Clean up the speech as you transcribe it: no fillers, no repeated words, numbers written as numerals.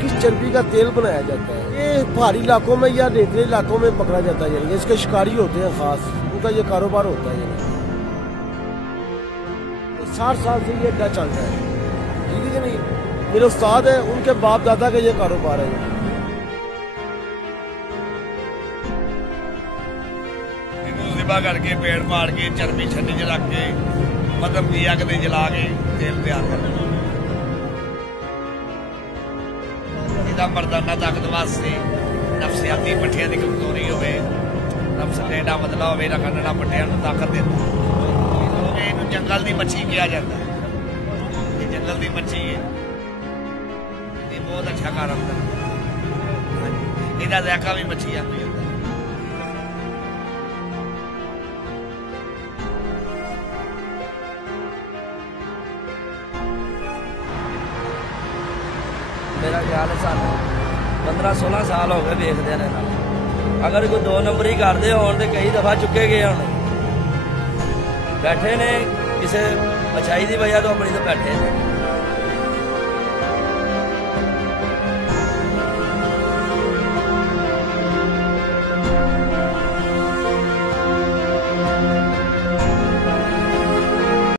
इसकी चर्बी का तेल बनाया जाता है। ये पहाड़ी इलाकों में या रेतले इलाकों में पकड़ा जाता है, यानी इसके शिकारी होते हैं खास, उनका ये कारोबार होता है। 60 साल से ये अड्डा चल रहा है, ठीक है नहीं। मेरे उस्ताद है, उनके बाप दादा का ये कारोबार है। जिबा करके पेड़ फाड़ के चर्बी छन्नी च रख के मतलब की अग जला के तेल तैयार कर मर्दाना ताकत वास्ते, नफसियाती पट्ठिया की कमजोरी हो, नफ्स टेढ़ा बदला हो, रखना पट्ठिया ताकत देता। जंगल की मच्छी कहा जाता है, ये जंगल की मच्छी है, ये बहुत अच्छा कारण है। इहदा जायका भी मच्छी आती है। मेरा ख्याल है सानू 15-16 साल हो गए देखते हैं। अगर कोई 2 नंबर ही करते हो तो कई दफा चुके गए होने, बैठे ने किसी अच्छाई की वजह तो अपनी तो बैठे ने।